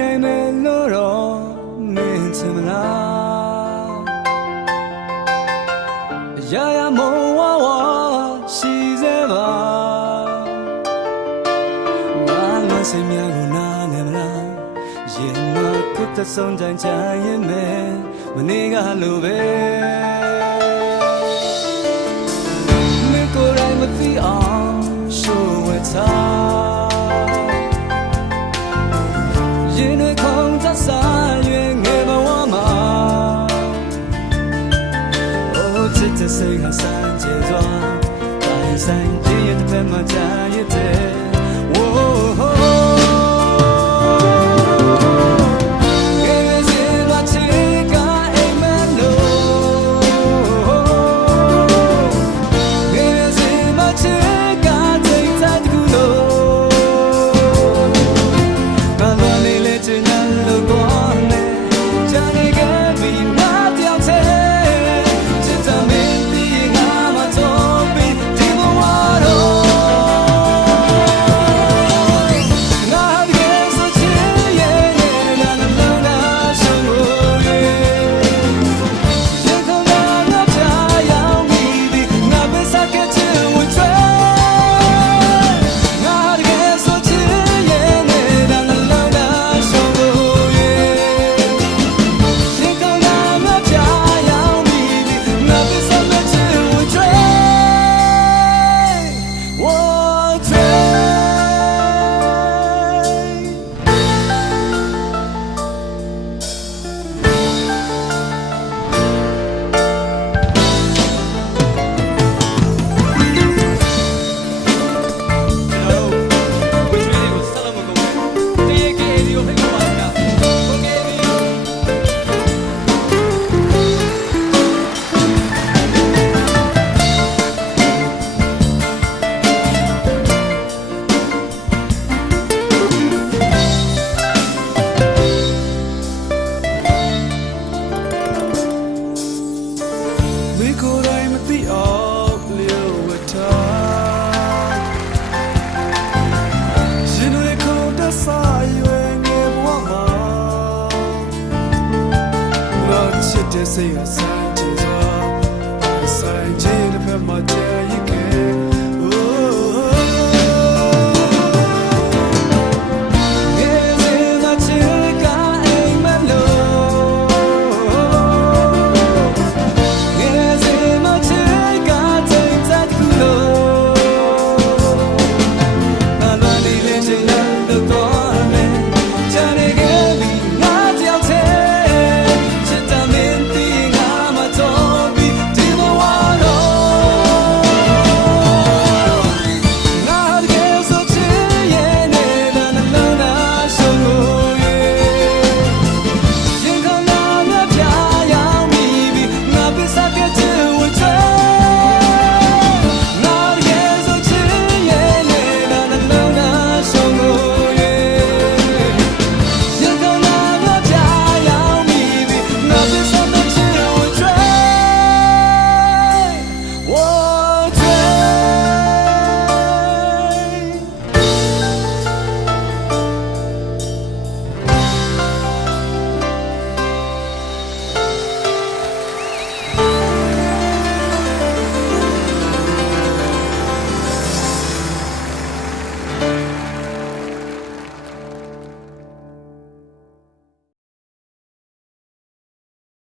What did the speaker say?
နိုင်မယ်လို့တော့မင်းချင်မလားရာရာမဝဝရှိစေပါငါငါစိတ်များကိုနားနေမလားရင်မခုတ်တဲ့ဆုံးချင်ချင်မယ်မနေ့ကလိုပဲမင်းကိုယ်တိုင်မသိအောင်ရှိုးဝဲထားရင်တွေခုန်သက်စားရွယ်ငယ်ဘဝမှာအိုးချစ်တဲ့စိတ်ဟာစမ်းကြယ်စွာတိုင်းဆိုင်ကြည့်ရတဲ့မှာကြာရတဲ့ဝိုးဟိုSay